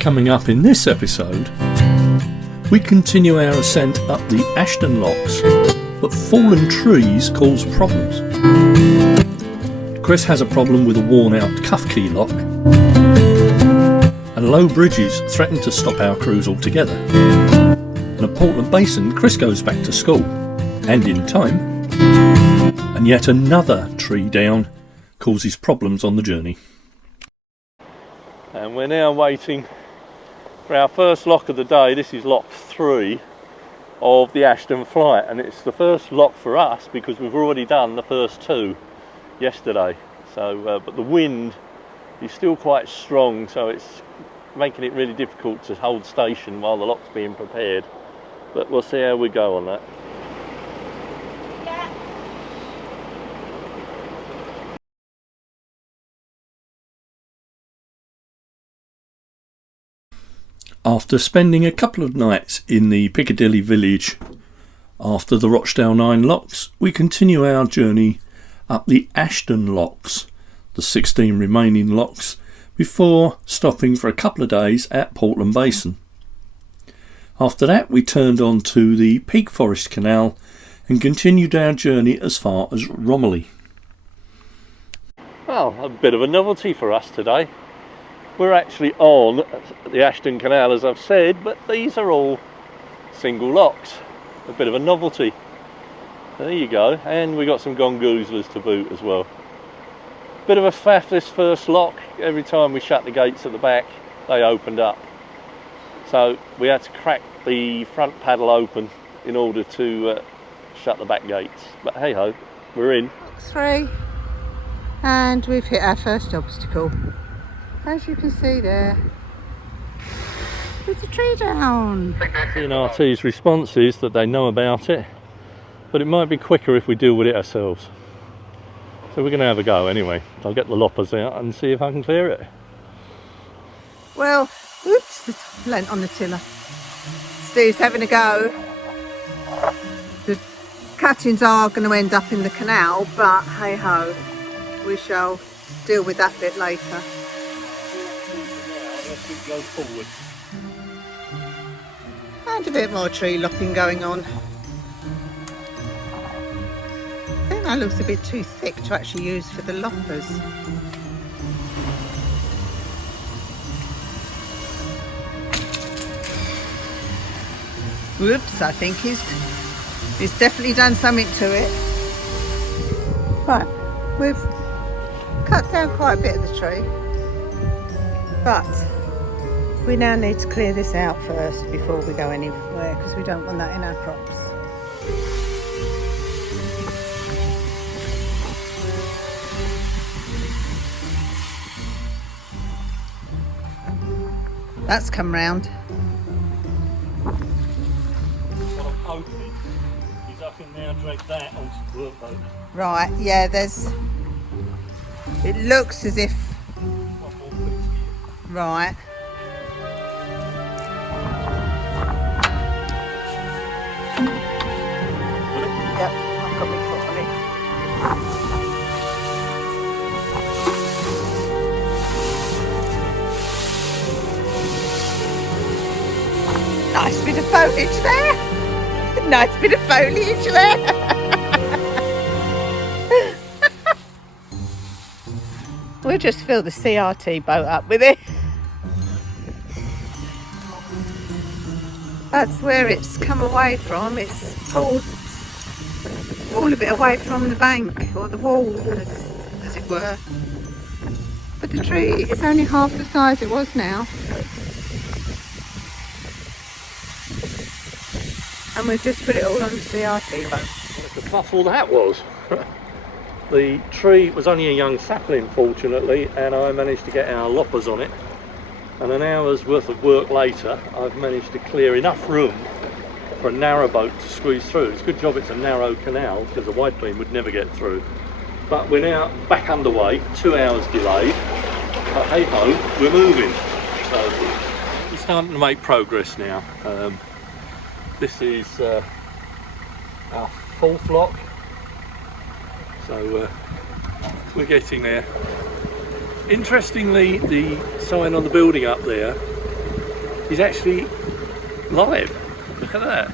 Coming up in this episode, we continue our ascent up the Ashton locks, but fallen trees cause problems. Chris has a problem with a worn out cuff key lock, and low bridges threaten to stop our cruise altogether. And at Portland Basin, Chris goes back to school, and in time, and yet another tree down causes problems on the journey. And we're now waiting for our first lock of the day. This is lock 3 of the Ashton flight, and it's the first lock for us because we've already done the first 2 yesterday. So, but the wind is still quite strong, so it's making it really difficult to hold station while the lock's being prepared. But we'll see how we go on that. After spending a couple of nights in the Piccadilly village after the Rochdale 9 locks, we continue our journey up the Ashton locks, the 16 remaining locks, before stopping for a couple of days at Portland Basin. After that, we turned on to the Peak Forest Canal and continued our journey as far as Romiley. Well, a bit of a novelty for us today. We're actually on the Ashton Canal, as I've said, but these are all single locks. A bit of a novelty. There you go, and we got some gongoozlers to boot as well. Bit of a faff this first lock. Every time we shut the gates at the back, they opened up. So we had to crack the front paddle open in order to shut the back gates. But hey ho, we're in. Lock 3, and we've hit our first obstacle. As you can see there, there's a tree down. CNRT's response is that they know about it, but it might be quicker if we deal with it ourselves. So we're going to have a go anyway. I'll get the loppers out and see if I can clear it. Well, oops, the lent on the tiller. Steve's having a go. The cuttings are going to end up in the canal, but hey ho, we shall deal with that bit later. Go forward. And a bit more tree locking going on. I think that looks a bit too thick to actually use for the loppers. Whoops, I think he's definitely done something to it. Right, we've cut down quite a bit of the tree, but we now need to clear this out first before we go anywhere, because we don't want that in our crops. That's come round. What I'm hoping is I can now drag that onto the workboat. Right, yeah, it looks as if, right. Yep, I've got my foot on it. Nice bit of foliage there. Nice bit of foliage there. We'll just fill the CRT boat up with it. That's where it's come away from. It's pulled all of it away from the bank, or the wall, as it were. But the tree is only half the size it was now. And we've just put it all on the CRT boat. What a kerfuffle that was. The tree was only a young sapling, fortunately, and I managed to get our loppers on it. And an hour's worth of work later, I've managed to clear enough room for a narrowboat to squeeze through. It's a good job it's a narrow canal, because a wide beam would never get through. But we're now back underway, 2 hours delayed. But hey ho, we're moving. So we're starting to make progress now. This is our 4th lock. So we're getting there. Interestingly, the sign on the building up there is actually live. Look at that.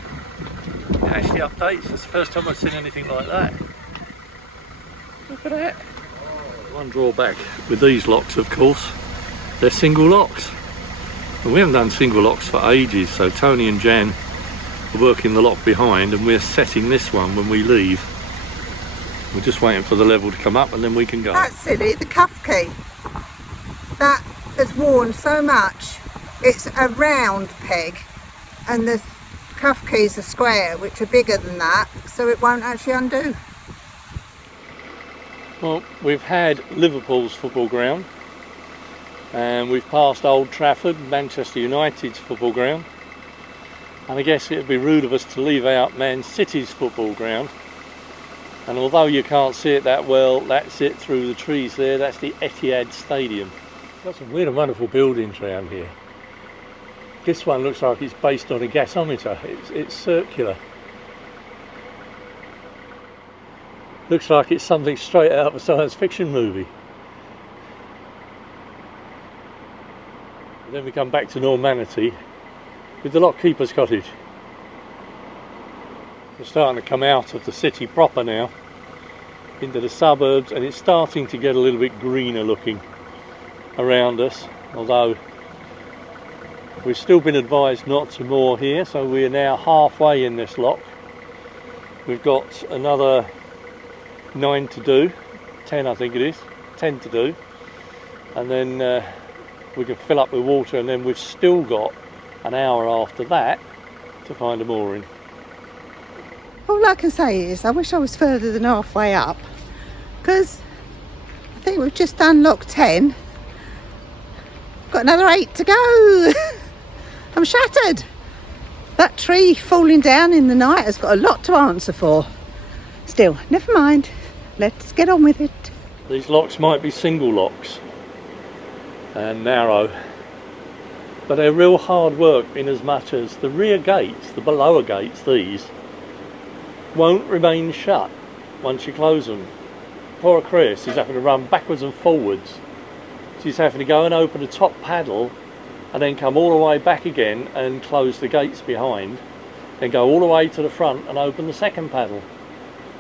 It actually updates. It's the first time I've seen anything like that. Look at that. One drawback with these locks, of course, they're single locks. And we haven't done single locks for ages, so Tony and Jan are working the lock behind and we're setting this one when we leave. We're just waiting for the level to come up and then we can go. That's silly, the cuff key. That has worn so much. It's a round peg and the cuff keys are square, which are bigger than that, so it won't actually undo. Well, we've had Liverpool's football ground and we've passed Old Trafford, Manchester United's football ground, and I guess it would be rude of us to leave out Man City's football ground. And although you can't see it that well, that's it through the trees there, that's the Etihad Stadium. Got some weird and wonderful buildings around here. This one looks like it's based on a gasometer, it's circular. Looks like it's something straight out of a science fiction movie. And then we come back to normality with the lockkeeper's cottage. We're starting to come out of the city proper now into the suburbs, and it's starting to get a little bit greener looking around us, although we've still been advised not to moor here, so we're now halfway in this lock. We've got another 9 to do, 10 I think it is, 10 to do, and then we can fill up with water, and then we've still got an hour after that to find a mooring. All I can say is I wish I was further than halfway up, because I think we've just done lock 10. Got another 8 to go. I'm shattered. That tree falling down in the night has got a lot to answer for. Still, never mind. Let's get on with it. These locks might be single locks and narrow, but they're real hard work in as much as the rear gates, the lower gates, these won't remain shut once you close them. Poor Chris is having to run backwards and forwards. She's having to go and open the top paddle and then come all the way back again and close the gates behind, then go all the way to the front and open the second paddle.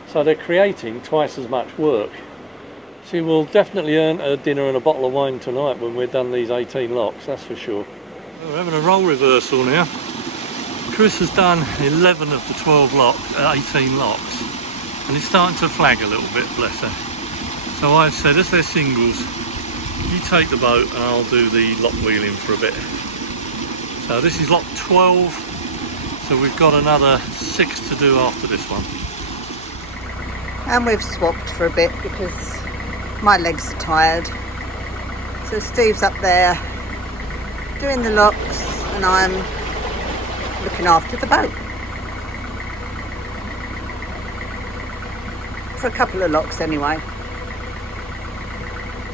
So they're creating twice as much work. She will definitely earn a dinner and a bottle of wine tonight when we're done these 18 locks, that's for sure. We're having a role reversal now. Chris has done 11 of the 18 locks, and it's starting to flag a little bit, bless her. So I've said, as they're singles, you take the boat and I'll do the lock wheeling for a bit. So this is lock 12, so we've got another 6 to do after this one. And we've swapped for a bit because my legs are tired. So Steve's up there doing the locks and I'm looking after the boat. For a couple of locks anyway.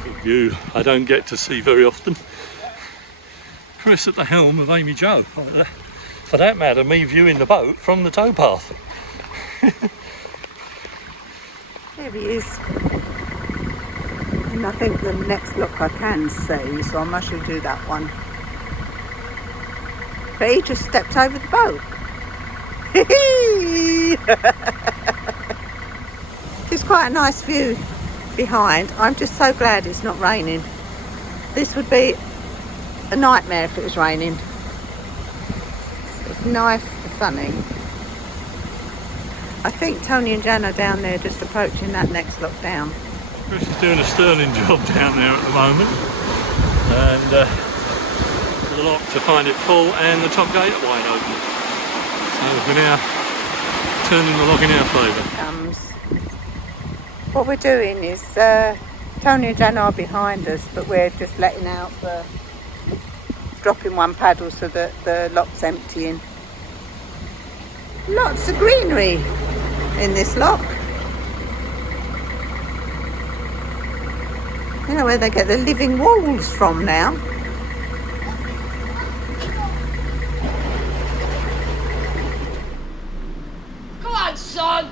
A view I don't get to see very often. Chris at the helm of AmyJo. For that matter, me viewing the boat from the towpath. There he is. And I think the next lock I can see, so I must do that one. But he just stepped over the boat. It's quite a nice view behind. I'm just so glad it's not raining. This would be a nightmare if it was raining. It's nice and sunny. I think Tony and Jan are down there just approaching that next lock down. Chris is doing a sterling job down there at the moment, and for the lock to find it full and the top gate wide open. So we're now turning the lock in our favour. What we're doing is Tony and Jan are behind us, but we're just letting out the dropping one paddle so that the lock's emptying. Lots of greenery in this lock. I don't know where they get the living walls from now. Come on, son!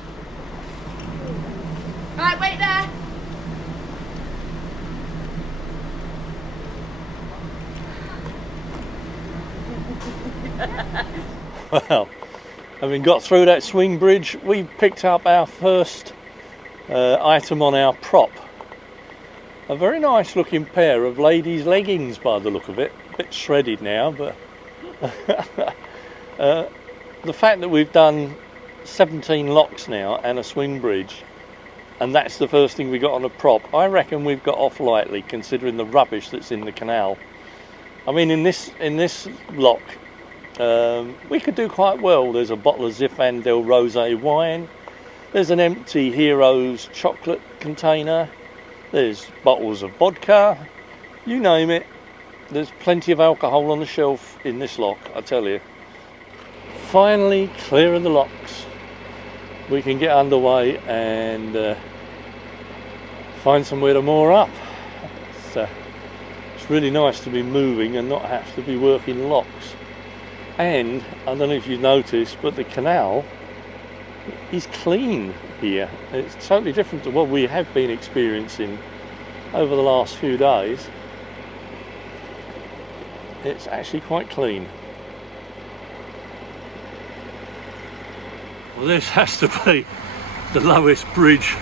Right, wait there! Well, having got through that swing bridge, we picked up our first item on our prop. A very nice looking pair of ladies' leggings by the look of it. A bit shredded now, but the fact that we've done 17 locks now and a swing bridge, and that's the first thing we got on a prop, I reckon we've got off lightly considering the rubbish that's in the canal. I mean, in this lock, we could do quite well. There's a bottle of Zinfandel Rosé wine. There's an empty Heroes chocolate container. There's bottles of vodka. You name it. There's plenty of alcohol on the shelf in this lock, I tell you. Finally clear of the locks. We can get underway and find somewhere to moor up. It's really nice to be moving and not have to be working locks. And I don't know if you've noticed, but the canal is clean here. It's totally different to what we have been experiencing over the last few days. It's actually quite clean. Well, this has to be the lowest bridge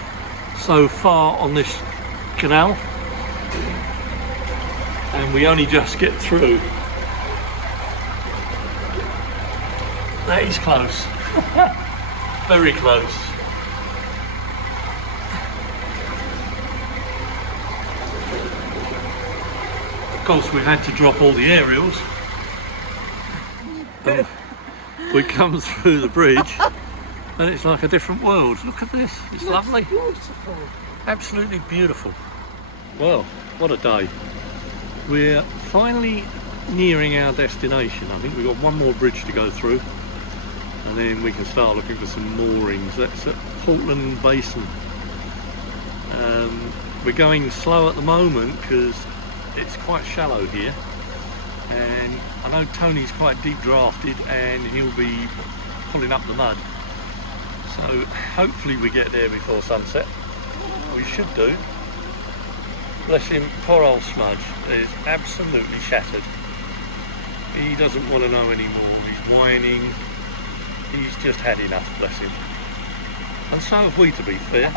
so far on this canal, and we only just get through. That is close. Very close. Of course, we've had to drop all the aerials. We come through the bridge and it's like a different world. Look at this, it's lovely. Beautiful. Absolutely beautiful. Well, what a day. We're finally nearing our destination. I think we've got one more bridge to go through, and then we can start looking for some moorings. That's at Portland Basin. We're going slow at the moment because it's quite shallow here, and I know Tony's quite deep drafted and he'll be pulling up the mud, so hopefully we get there before sunset. We should do. Bless him, poor old Smudge is absolutely shattered. He doesn't want to know anymore. He's whining. He's just had enough, bless him. And so have we, to be fair.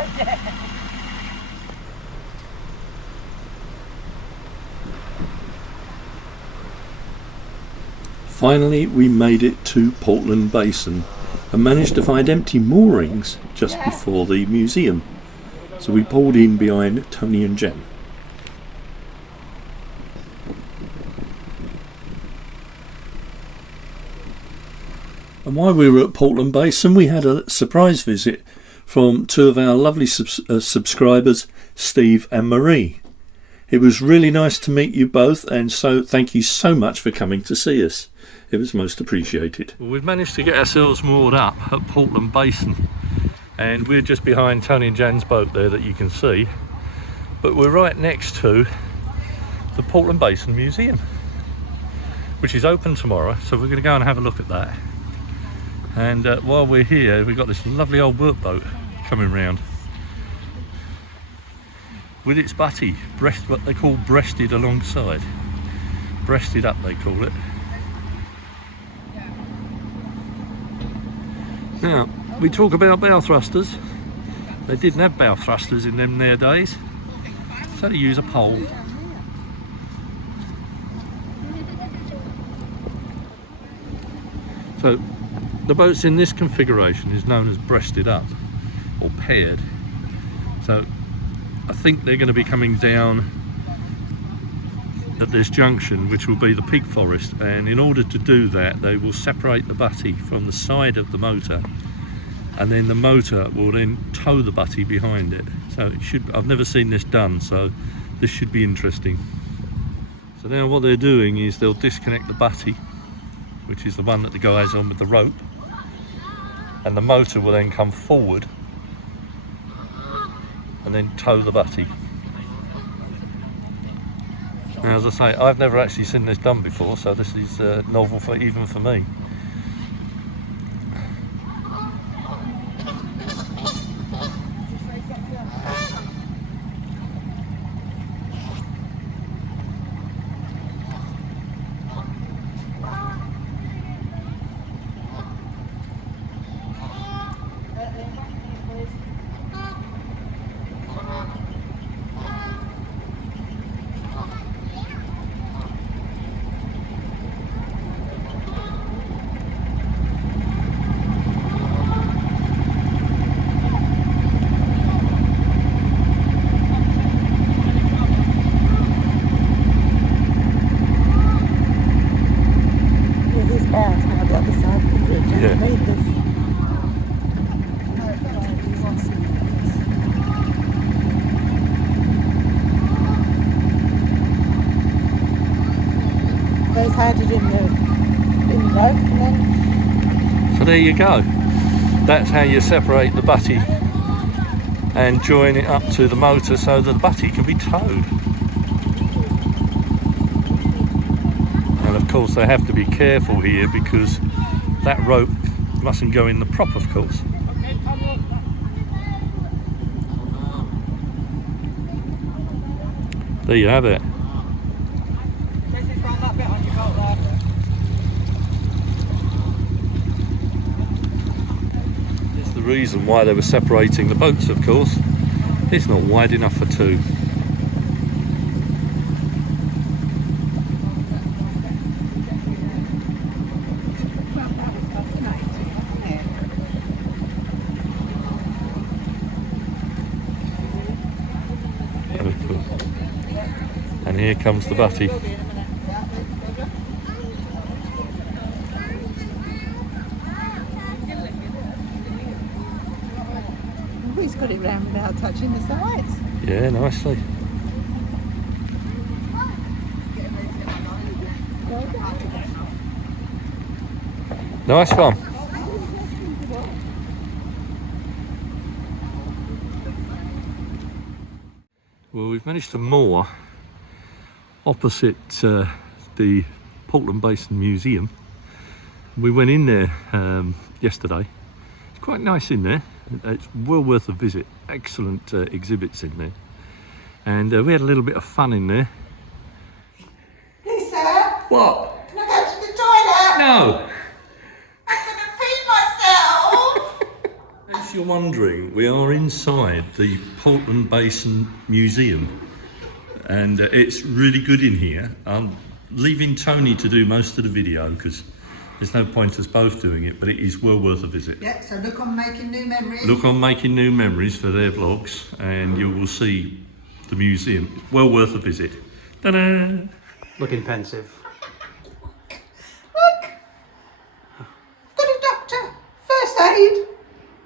Finally, we made it to Portland Basin and managed to find empty moorings just before the museum. So we pulled in behind Tony and Jen. And while we were at Portland Basin, we had a surprise visit from two of our lovely subscribers, Steve and Marie. It was really nice to meet you both, and so thank you so much for coming to see us. It was most appreciated. Well, we've managed to get ourselves moored up at Portland Basin, and we're just behind Tony and Jan's boat there that you can see, but we're right next to the Portland Basin Museum, which is open tomorrow, so we're going to go and have a look at that. And while we're here, we've got this lovely old workboat coming round with its butty, what they call breasted alongside. Breasted up, they call it. Now, we talk about bow thrusters. They didn't have bow thrusters in them their days, so they use a pole. So the boats in this configuration is known as breasted up or paired. So I think they're going to be coming down at this junction, which will be the peak forest, and in order to do that they will separate the butty from the side of the motor, and then the motor will then tow the butty behind it. So it should, I've never seen this done, so this should be interesting. So now what they're doing is they'll disconnect the butty, which is the one that the guy's on with the rope, and the motor will then come forward and then tow the butty. Now, as I say, I've never actually seen this done before, so this is novel even for me. those handed in the rope and then... So there you go. That's how you separate the butty and join it up to the motor so that the butty can be towed. And of course they have to be careful here because that rope mustn't go in the prop, of course. There you have it. There's the reason why they were separating the boats, of course. It's not wide enough for two. And here comes the butty. He's got it round without touching the sides. Yeah, nicely. Nice one. Well, we've managed to moor opposite the Portland Basin Museum. We went in there yesterday. It's quite nice in there. It's well worth a visit. Excellent exhibits in there. And we had a little bit of fun in there. Lisa? What? Can I go to the toilet? No! I'm going to pee myself! As you're wondering, we are inside the Portland Basin Museum. And it's really good in here. I'm leaving Tony to do most of the video because there's no point us both doing it, but it is well worth a visit. Yeah, so look on Making New Memories. Look on Making New Memories for their vlogs and you will see the museum. Well worth a visit. Ta-da! Looking pensive. Look! I've got a doctor. First aid.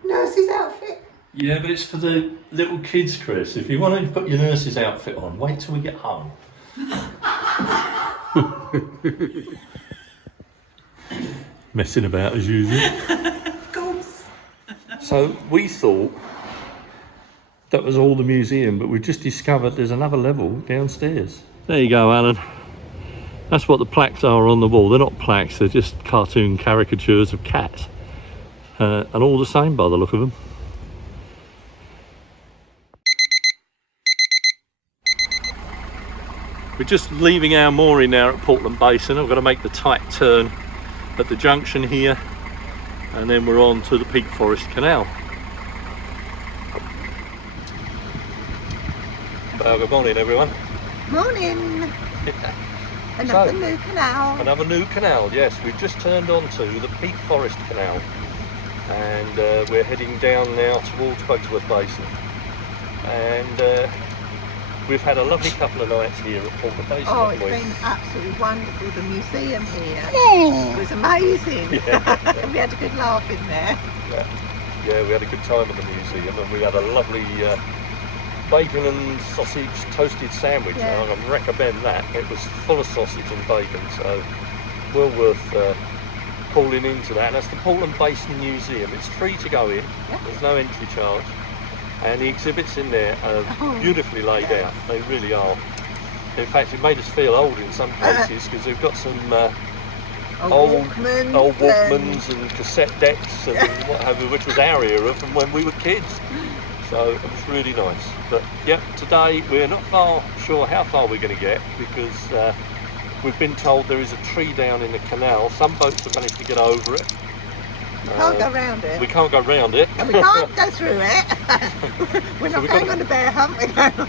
Nurse's outfit. Yeah, but it's for the little kids, Chris. If you want to put your nurse's outfit on, wait till we get home. Messing about as usual. Of course. So we thought that was all the museum, but we've just discovered there's another level downstairs. There you go, Alan. That's what the plaques are on the wall. They're not plaques, they're just cartoon caricatures of cats. And all the same by the look of them. We're just leaving our mooring now at Portland Basin. I've got to make the tight turn at the junction here and then we're on to the Peak Forest Canal. Well, good morning everyone. Morning. Another new canal. Another new canal, yes. We've just turned onto the Peak Forest Canal and we're heading down now towards Boatsworth Basin. And we've had a lovely couple of nights here at Portland Basin. Oh, it's been absolutely wonderful. The museum here. It was amazing. Yeah. We had a good laugh in there. Yeah, we had a good time at the museum and we had a lovely bacon and sausage toasted sandwich. Yeah. And I recommend that. It was full of sausage and bacon, so well worth calling into that. And that's the Portland Basin Museum. It's free to go in. Yeah. There's no entry charge. And the exhibits in there are beautifully laid out. They really are. In fact, it made us feel old in some places because they've got some old Walkmans and cassette decks and what have you, which was our era from when we were kids. So it was really nice. But yep, today we're not sure how far we're going to get because we've been told there is a tree down in the canal. Some boats have managed to get over it. We can't go round it. We can't go round it. And we can't go through it. We're not going on a bear hunt, we're going on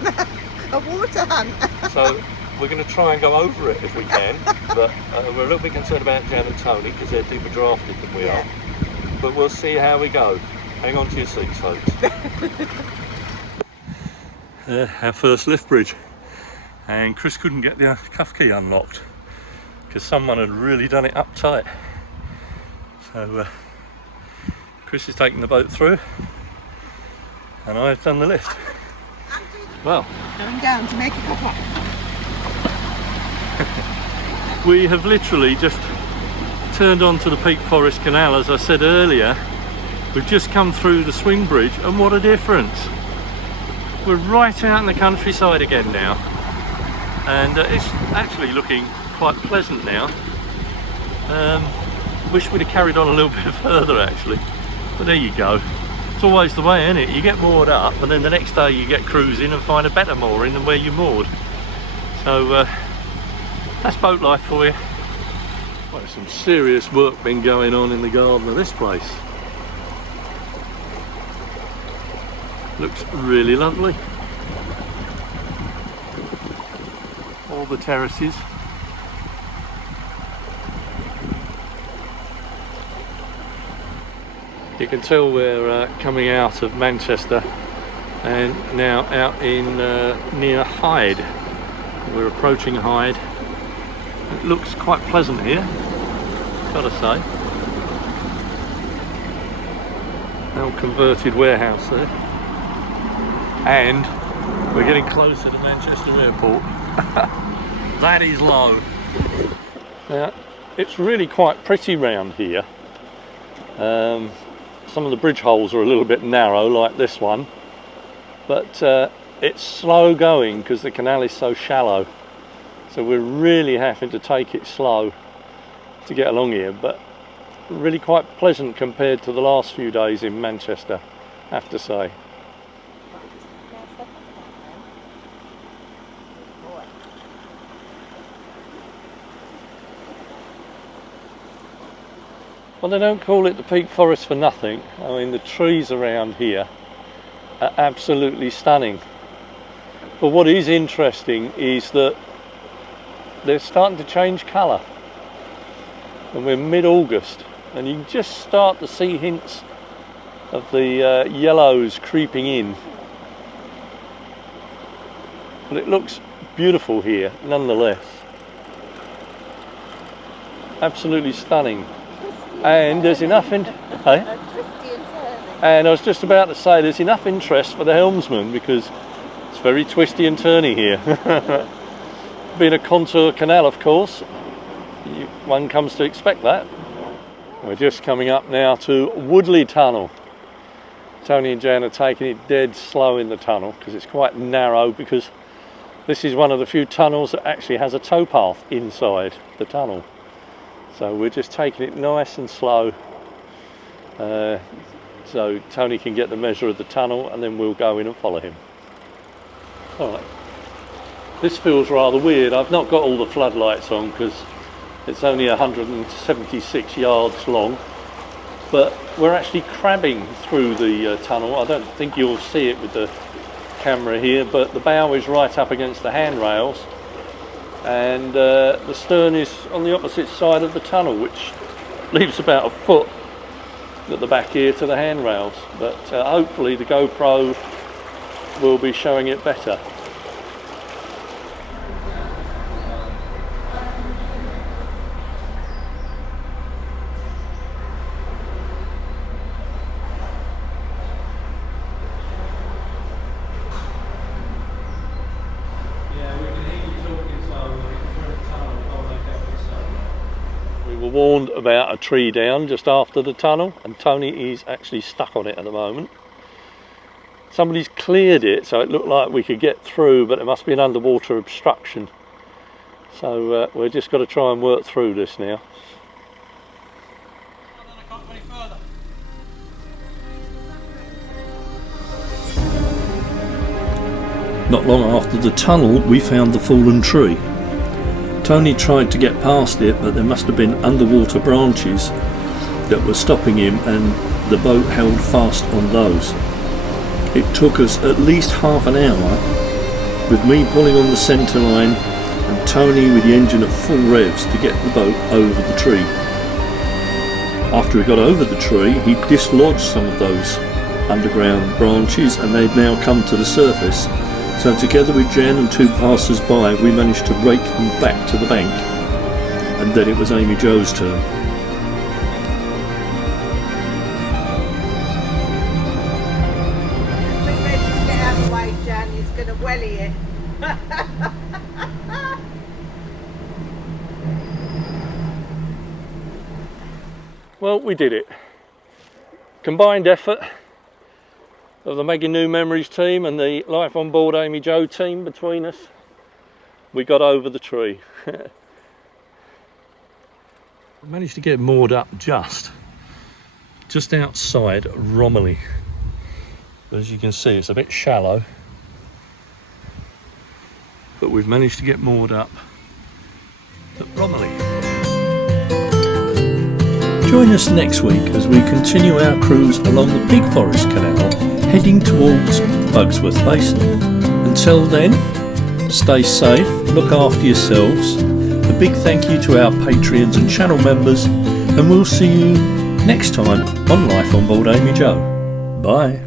a water hunt. So we're going to try and go over it if we can, but we're a little bit concerned about Jan and Tony because they're deeper drafted than we are. But we'll see how we go. Hang on to your seats, folks. Our first lift bridge. And Chris couldn't get the cuff key unlocked because someone had really done it uptight. So Chris is taking the boat through and I've done the lift. Well, Going down to make a cup of We have literally just turned onto the Peak Forest Canal, as I said earlier. We've just come through the swing bridge, and what a difference. We're right out in the countryside again now, and it's actually looking quite pleasant now. Wish we'd have carried on a little bit further actually, but there you go. It's always the way, isn't it? You get moored up and then the next day you get cruising and find a better mooring than where you moored. So that's boat life for you. Well, there's some serious work been going on in the garden of this place. Looks really lovely. All the terraces. You can tell we're coming out of Manchester and now out in near Hyde. We're approaching Hyde. It looks quite pleasant here, gotta say. Old converted warehouse there. And we're getting closer to Manchester Airport. That is low. Now, it's really quite pretty round here. Some of the bridge holes are a little bit narrow, like this one, but it's slow going because the canal is so shallow, so we're really having to take it slow to get along here, but really quite pleasant compared to the last few days in Manchester, I have to say. Well, they don't call it the Peak Forest for nothing. I mean, the trees around here are absolutely stunning. But what is interesting is that they're starting to change colour. And we're mid-August, and you can just start to see hints of the yellows creeping in. But it looks beautiful here, nonetheless. Absolutely stunning. And there's enough in, hey? And I was just about to say there's enough interest for the helmsman because it's very twisty and turny here. Being a contour canal, of course, one comes to expect that. We're just coming up now to Woodley Tunnel. Tony and Jan are taking it dead slow in the tunnel because it's quite narrow, because this is one of the few tunnels that actually has a towpath inside the tunnel. So we're just taking it nice and slow, so Tony can get the measure of the tunnel and then we'll go in and follow him. Alright, this feels rather weird. I've not got all the floodlights on because it's only 176 yards long, but we're actually crabbing through the tunnel. I don't think you'll see it with the camera here, but the bow is right up against the handrails. And the stern is on the opposite side of the tunnel, which leaves about a foot at the back here to the handrails, but hopefully the GoPro will be showing it better. Warned about a tree down just after the tunnel, and Tony is actually stuck on it at the moment. Somebody's cleared it so it looked like we could get through, but it must be an underwater obstruction, so we've just got to try and work through this now. Not long after the tunnel we found the fallen tree. Tony tried to get past it, but there must have been underwater branches that were stopping him, and the boat held fast on those. It took us at least half an hour, with me pulling on the centre line and Tony with the engine at full revs to get the boat over the tree. After he got over the tree, he dislodged some of those underground branches and they'd now come to the surface. So together with Jen and two passers-by, we managed to rake them back to the bank, and then it was AmyJo's turn. Get out of the way, Jan, he's going to welly it. Well, we did it. Combined effort of the Making New Memories team and the Life on Board AmyJo team between us. We got over the tree. I managed to get moored up just outside Romilly. As you can see, it's a bit shallow, but we've managed to get moored up at Romilly. Join us next week as we continue our cruise along the Big Forest Canal, heading towards Bugsworth Basin. Until then, stay safe, look after yourselves. A big thank you to our Patreons and channel members, and we'll see you next time on Life on Board AmyJo. Bye.